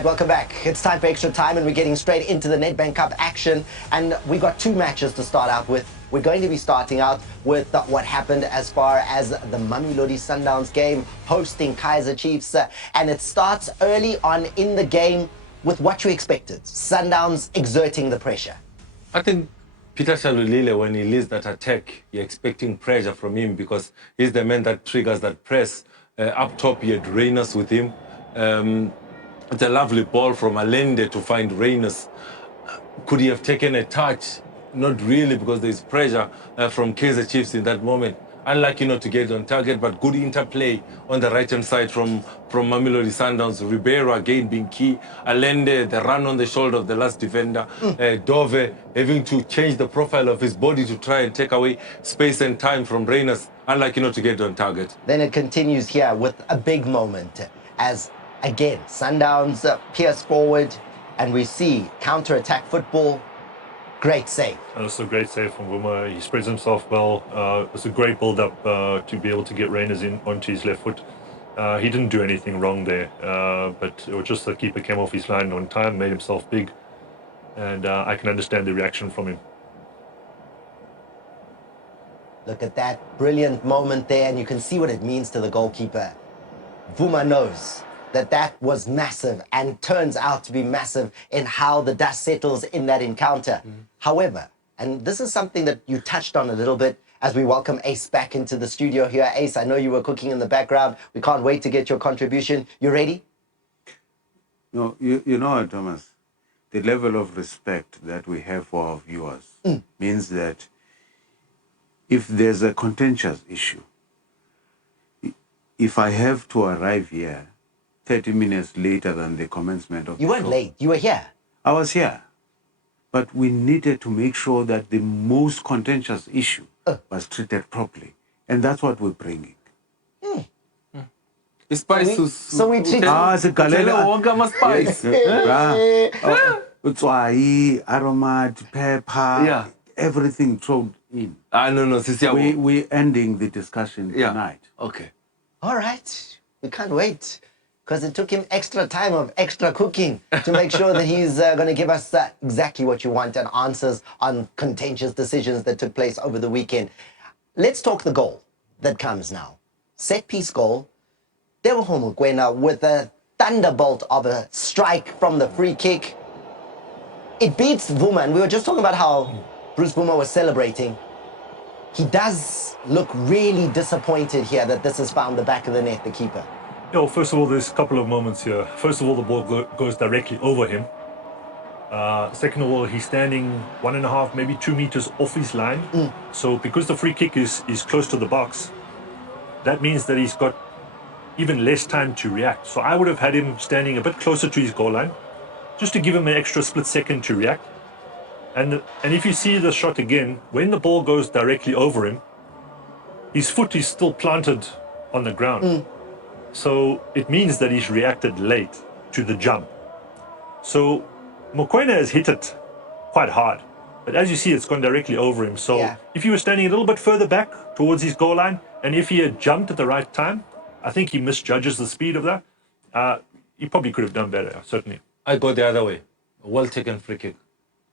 right, welcome back. It's time for Extra Time, and we're getting straight into the Nedbank Cup action. And we got two matches to start out with. We're going to be starting out with what happened as far as the Mamelodi Sundowns game hosting Kaizer Chiefs. And it starts early on in the game with what you expected. Sundowns exerting the pressure. I think Peter Shalulile, when he leads that attack, you're expecting pressure from him because he's the man that triggers that press. Up top, he had Reyners with him. It's a lovely ball from Allende to find Reyners. Could he have taken a touch? Not really, because there's pressure from Kaizer Chiefs in that moment. Unlucky not to get on target, but good interplay on the right-hand side from Mamelodi Sundowns. Ribeiro again being key. Allende, the run on the shoulder of the last defender. Dove having to change the profile of his body to try and take away space and time from Reyners. Unlucky not to get on target. Then it continues here with a big moment as, again, Sundowns pierce forward and we see counter-attack football. Great save. That's a great save from Duba. He spreads himself well. It's a great build-up to be able to get Reyners in onto his left foot. He didn't do anything wrong there, but it was just the keeper came off his line on time, made himself big, and I can understand the reaction from him. Look at that brilliant moment there, and you can see what it means to the goalkeeper. Vuma knows that was massive and turns out to be massive in how the dust settles in that encounter. However, and this is something that you touched on a little bit as we welcome Ace back into the studio here. Ace, I know you were cooking in the background. We can't wait to get your contribution. You ready? No, you know what, Thomas? The level of respect that we have for our viewers means that if there's a contentious issue, if I have to arrive here 30 minutes later than the commencement of You weren't late. You were here. I was here. But we needed to make sure that the most contentious issue was treated properly. And that's what we're bringing. So we treat... It's a galela. Spice. Utswai, aromat, pepper, Yeah. everything thrown in. No, Sisi. We're ending the discussion tonight. Okay. All right. We can't wait. Because it took him extra time of extra cooking to make sure that he's going to give us exactly what you want and answers on contentious decisions that took place over the weekend. Let's talk the goal that comes now. Set-piece goal. Tebogo Mokoena with a thunderbolt of a strike from the free kick. It beats Vuma, and we were just talking about how Bruce Vuma was celebrating. He does look really disappointed here that this has found the back of the net, the keeper. Well, first of all, there's a couple of moments here. First of all, the ball goes directly over him. Second of all, he's standing 1.5, maybe 2 meters off his line. So because the free kick is close to the box, that means that he's got even less time to react. So I would have had him standing a bit closer to his goal line, just to give him an extra split second to react. And if you see the shot again, when the ball goes directly over him, his foot is still planted on the ground. So it means that he's reacted late to the jump. So Mokoena has hit it quite hard. But as you see, it's gone directly over him. So if he was standing a little bit further back towards his goal line, and if he had jumped at the right time, I think he misjudges the speed of that. He probably could have done better, certainly. I go the other way. Well taken free kick.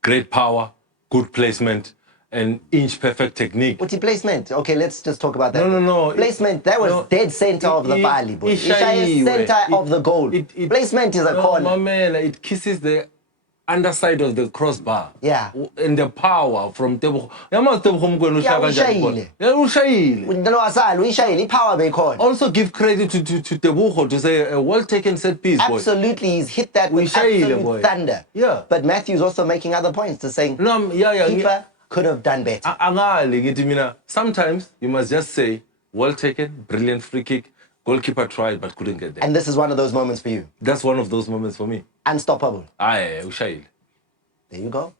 Great power, good placement, and inch-perfect technique. What's the placement? Okay, let's just talk about that. No. Placement, that was dead center of the bali, boy. Center of the goal. Placement is a corner. My man, it kisses the underside of the crossbar. Yeah. And the power from Tebogo. Also give credit to Tebogo to say a well-taken set piece, boy. Absolutely, he's hit that with absolute thunder. Yeah. But Matthew's also making other points to saying, keeper could have done better. Sometimes you must just say, well taken, brilliant free kick, goalkeeper tried but couldn't get there. And this is one of those moments for you. That's one of those moments for me. Unstoppable. Aye, there you go.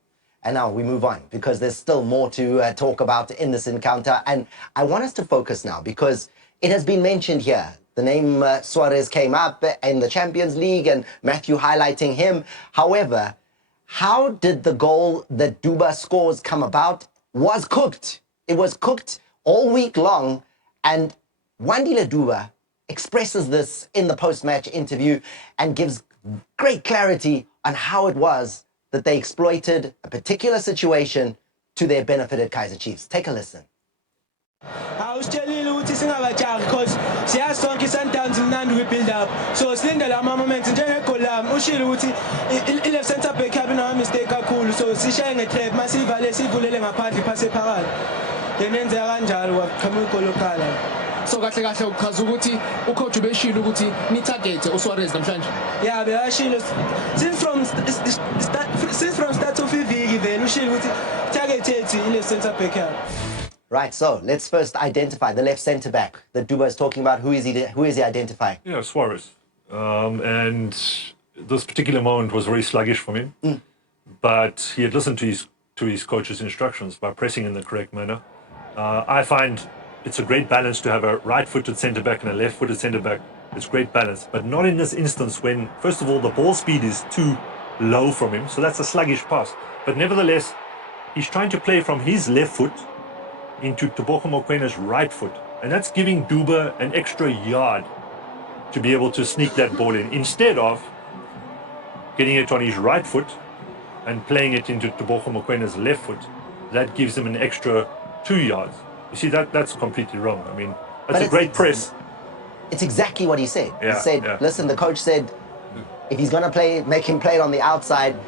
And now we move on because there's still more to talk about in this encounter. And I want us to focus now because it has been mentioned here. The name Suarez came up in the Champions League and Matthew highlighting him. However, how did the goal that Duba scores come about? Was cooked. It was cooked all week long. And Wandile Duba expresses this in the post-match interview and gives great clarity on how it was that they exploited a particular situation to their benefit at Kaizer Chiefs. Take a listen. Awusitshelile ukuthi singabajahi because siyazi sonke Sundowns mnandi we-build up, so silinde lama moments njengegoli lami ushilo ukuthi i-left centre back yabe nayo mistake kakhulu, so sishaye nge-trap masivale sivulele ngaphandle iphase phakathi then enzeka kanjalo waqhamuka igoli lokuqala. So kahle kahle uchaza ukuthi ucoach ubeshilo ukuthi ni target uSuarez namhlanje. Yeah, beyashilo since from start of iviki vele ushilo ukuthi target yethu i-left centre back yabe. Right, so let's first identify the left centre back that Duba is talking about. Who is he identifying? Yeah, Suarez. And this particular moment was very sluggish for him. But he had listened to his coach's instructions by pressing in the correct manner. I find it's a great balance to have a right-footed centre-back and a left-footed centre-back. It's great balance, but not in this instance when, first of all, the ball speed is too low from him. So that's a sluggish pass. But nevertheless, he's trying to play from his left foot into Tebogo Mokwena's right foot. And that's giving Duba an extra yard to be able to sneak that ball in, instead of getting it on his right foot and playing it into Tebogo Mokwena's left foot. That gives him an extra 2 yards. You see, that's completely wrong. I mean, that's a great press. It's exactly what he said. Yeah, he said, listen, the coach said, if he's going to play, make him play on the outside.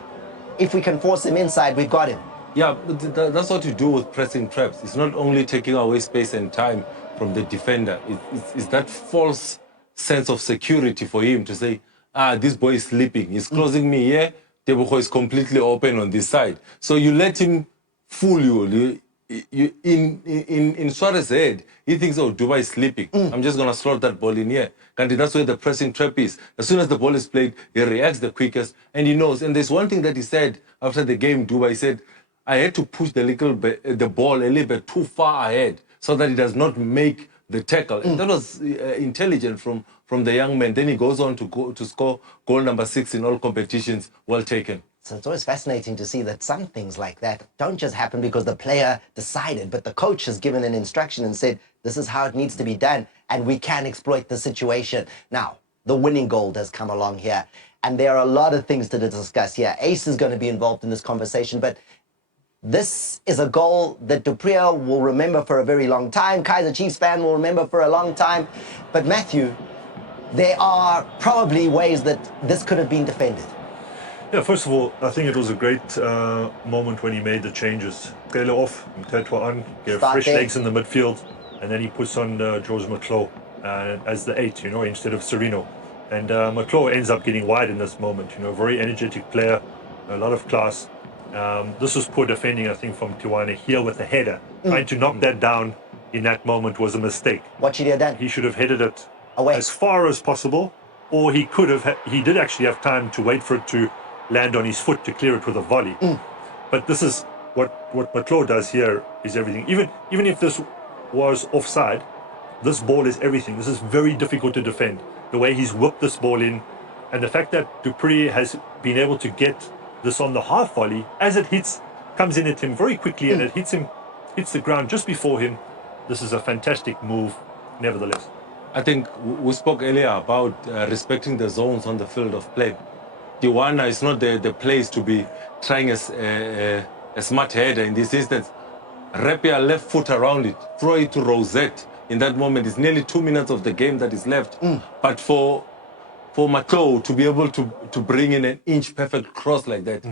If we can force him inside, we've got him. Yeah, but that's what you do with pressing traps. It's not only taking away space and time from the defender. It's that false sense of security for him to say, this boy is sleeping. He's closing me here. Tebogo is completely open on this side. So you let him fool you. In Suarez's head, he thinks, oh, Duba is sleeping. I'm just going to slot that ball in here. And that's where the pressing trap is. As soon as the ball is played, he reacts the quickest, and he knows. And there's one thing that he said after the game, Duba, he said, I had to push the ball a little bit too far ahead so that it does not make the tackle. And that was intelligent from the young man. Then he goes on to score goal number 6 in all competitions. Well taken. So it's always fascinating to see that some things like that don't just happen because the player decided, but the coach has given an instruction and said, this is how it needs to be done, and we can exploit the situation. Now, the winning goal does come along here, and there are a lot of things to discuss here. Ace is going to be involved in this conversation, but this is a goal that Dupree will remember for a very long time. Kaizer Chiefs fan will remember for a long time. But Matthew, there are probably ways that this could have been defended. Yeah, first of all, I think it was a great moment when he made the changes. Kele off, Mtetwa on, gave fresh legs in the midfield, and then he puts on George McClough as the 8, instead of Serino. And McClough ends up getting wide in this moment, very energetic player, a lot of class. This was poor defending, I think, from Tiwane here with the header. Trying to knock that down in that moment was a mistake. What should he have done? He should have headed it away as far as possible, or he could have. He did actually have time to wait for it to land on his foot to clear it with a volley. But this is what McClough does here is everything. Even if this was offside, this ball is everything. This is very difficult to defend. The way he's whipped this ball in, and the fact that Dupree has been able to get this on the half volley, as it comes in at him very quickly, and it hits the ground just before him. This is a fantastic move, nevertheless. I think we spoke earlier about respecting the zones on the field of play. Tiwana is not the place to be trying a smart header in this instance. Wrap your left foot around it, throw it to Rosette. In that moment, it's nearly 2 minutes of the game that is left. But for McClough to be able to bring in an inch-perfect cross like that,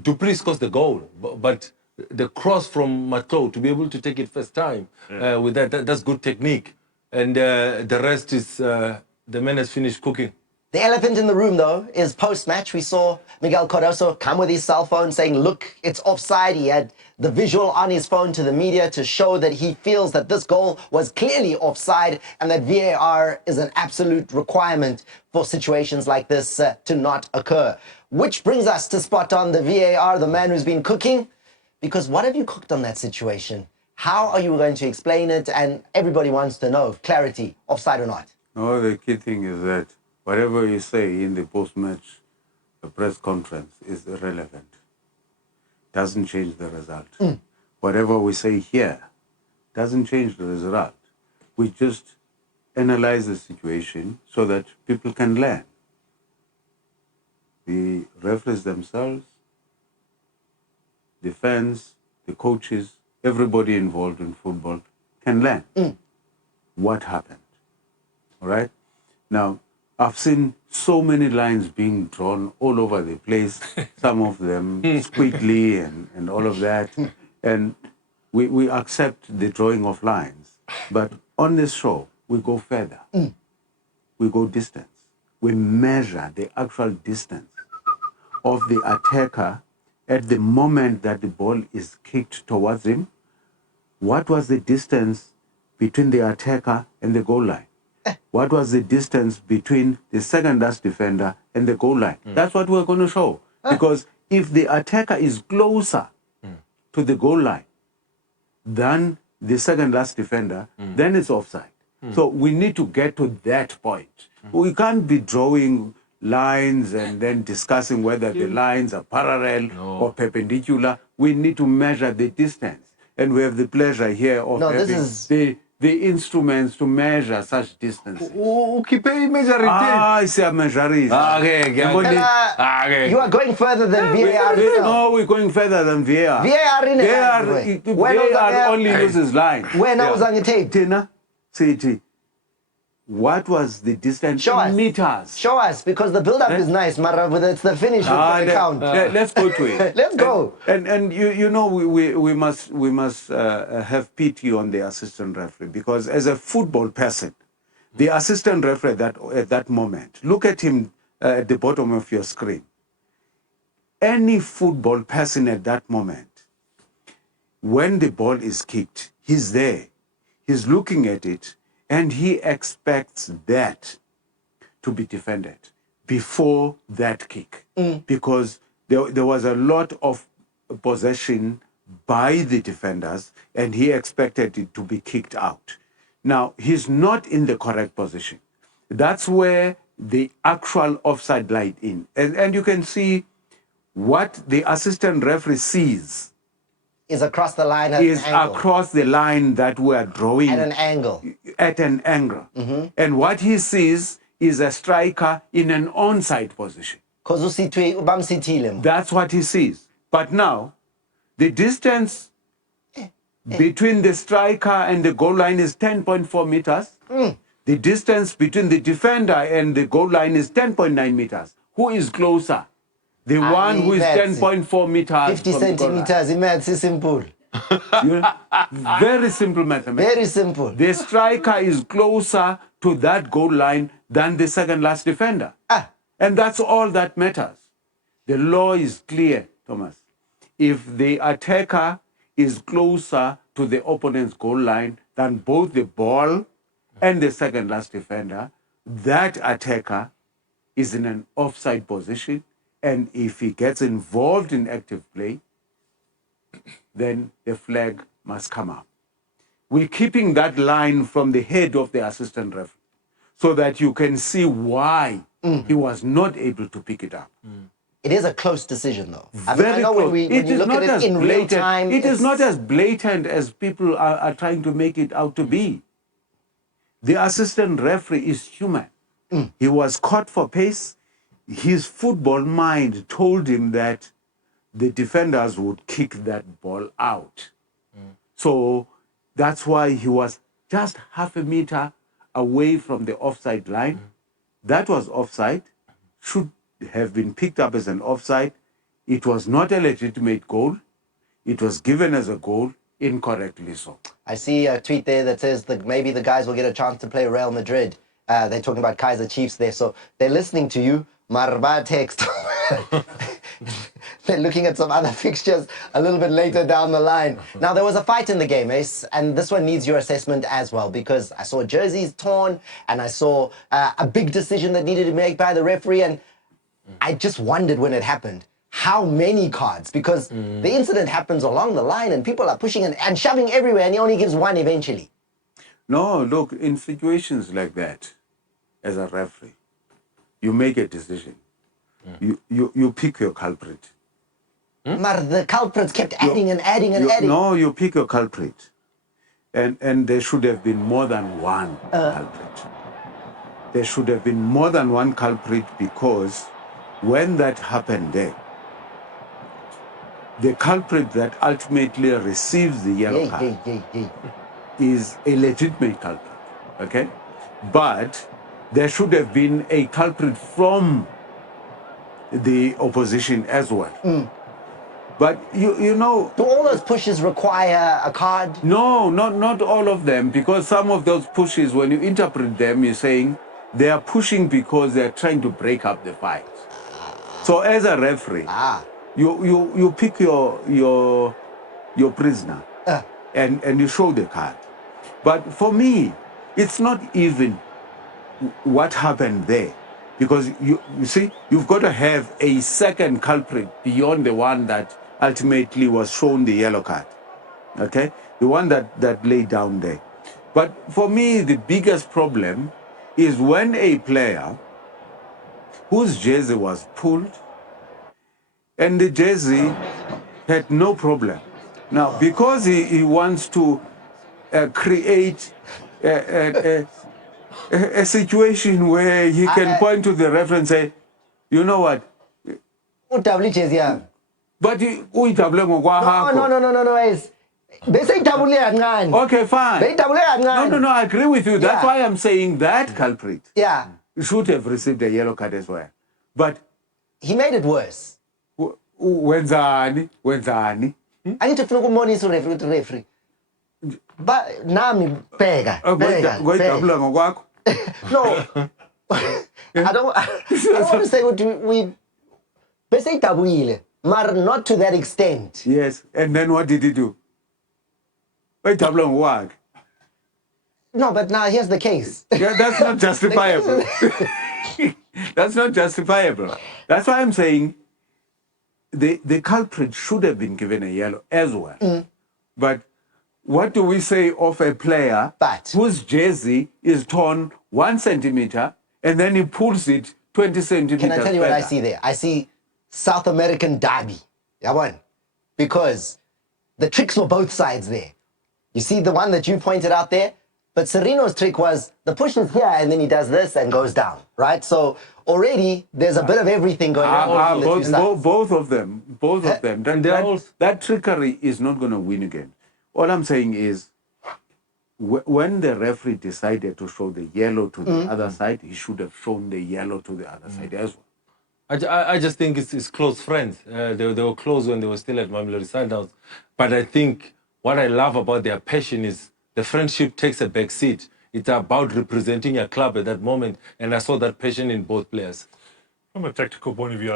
Dupree scores the goal. But the cross from McClough, to be able to take it first time, with that's good technique. And the rest is the man has finished cooking. The elephant in the room, though, is post-match. We saw Miguel Cardoso come with his cell phone saying, look, it's offside. He had the visual on his phone to the media to show that he feels that this goal was clearly offside and that VAR is an absolute requirement for situations like this to not occur. Which brings us to spot on the VAR, the man who's been cooking. Because what have you cooked on that situation? How are you going to explain it? And everybody wants to know, clarity, offside or not. No, the key thing is that whatever you say in the post-match press conference is irrelevant. Doesn't change the result. Whatever we say here doesn't change the result. We just analyze the situation so that people can learn. The referees themselves, the fans, the coaches, everybody involved in football can learn what happened. All right? Now, I've seen so many lines being drawn all over the place, some of them squiggly and all of that. And we accept the drawing of lines. But on this show, we go further. We go distance. We measure the actual distance of the attacker at the moment that the ball is kicked towards him. What was the distance between the attacker and the goal line? What was the distance between the second last defender and the goal line? That's what we're going to show. Because if the attacker is closer to the goal line than the second last defender, then it's offside. So we need to get to that point. We can't be drawing lines and then discussing whether the lines are parallel or perpendicular. We need to measure the distance. And we have the pleasure here of having the instruments to measure such distances. It's a measuring. You are going further than VAR. No, we're going further than VAR. VAR only uses lines. When I was on your tape. Tina, CT. What was the distance in meters? Show us, because the build-up is nice, Mara, but it's the finish that's count. Let's go to it. Let's go. And you know, we must have pity on the assistant referee, because as a football person, the assistant referee at that moment, look at him at the bottom of your screen. Any football person at that moment, when the ball is kicked, he's there. He's looking at it, and he expects that to be defended before that kick. Because there was a lot of possession by the defenders, and he expected it to be kicked out. Now, he's not in the correct position. That's where the actual offside lies in. And you can see what the assistant referee sees is across the line across the line that we are drawing. At an angle. And what he sees is a striker in an onside position. That's what he sees. But now, the distance between the striker and the goal line is 10.4 meters. The distance between the defender and the goal line is 10.9 meters. Who is closer? The one who is 10.4 meters. 50 centimeters. It's simple. Very simple mathematics. Very simple. The striker is closer to that goal line than the second last defender. And that's all that matters. The law is clear, Thomas. If the attacker is closer to the opponent's goal line than both the ball and the second last defender, that attacker is in an offside position. And if he gets involved in active play, then the flag must come up. We're keeping that line from the head of the assistant referee so that you can see why he was not able to pick it up. It is a close decision, though. Very close. When you look at it in real time, it is not as blatant as people are trying to make it out to be. The assistant referee is human. He was caught for pace. His football mind told him that the defenders would kick that ball out. So that's why he was just half a meter away from the offside line. That was offside, should have been picked up as an offside. It was not a legitimate goal. It was given as a goal, incorrectly so. I see a tweet there that says that maybe the guys will get a chance to play Real Madrid. They're talking about Kaizer Chiefs there, so they're listening to you. Marba text. They're looking at some other fixtures a little bit later down the line. Now, there was a fight in the game, Ace, and this one needs your assessment as well, because I saw jerseys torn and I saw a big decision that needed to be made by the referee, and I just wondered when it happened, how many cards? Because the incident happens along the line and people are pushing and shoving everywhere, and he only gives one eventually. No, look, in situations like that, as a referee, you make a decision. You pick your culprit. But the culprits kept adding and adding and adding. No, you pick your culprit. And there should have been more than one culprit. There should have been more than one culprit, because when that happened there, the culprit that ultimately receives the yellow card is a legitimate culprit, okay? But there should have been a culprit from the opposition as well. But you know... Do all those pushes require a card? No, not all of them, because some of those pushes, when you interpret them, you're saying they are pushing because they're trying to break up the fight. So as a referee, you pick your prisoner and you show the card. But for me, it's not even what happened there, because you see, you've got to have a second culprit beyond the one that ultimately was shown the yellow card, okay? The one that lay down there. But for me, the biggest problem is when a player whose jersey was pulled and the jersey had no problem. Now, because he wants to create a situation where he can point to the referee and say, you know what? But okay, fine. No, I agree with you. That's why I'm saying that culprit should have received a yellow card as well. But he made it worse. Wenzani? I need to monitor referee. But nami pega. No. I don't want to say what we say tabuile, but not to that extent. Yes. And then what did he do? No, but now here's the case. Yeah, that's not justifiable. That's not justifiable. That's why I'm saying the culprit should have been given a yellow as well. But what do we say of a player whose jersey is torn 1 centimeter and then he pulls it 20 centimeters? Can I tell you what I see there? I see South American derby. Because the tricks were both sides there. You see the one that you pointed out there? But Serino's trick was the push is here and then he does this and goes down, right? So already there's a bit of everything going on. Both of them. That trickery is not going to win again. All I'm saying is, when the referee decided to show the yellow to the other side, he should have shown the yellow to the other side as well. I just think it's close friends. They were close when they were still at Mamelodi Sundowns. But I think what I love about their passion is the friendship takes a back seat. It's about representing a club at that moment. And I saw that passion in both players. From a tactical point of view,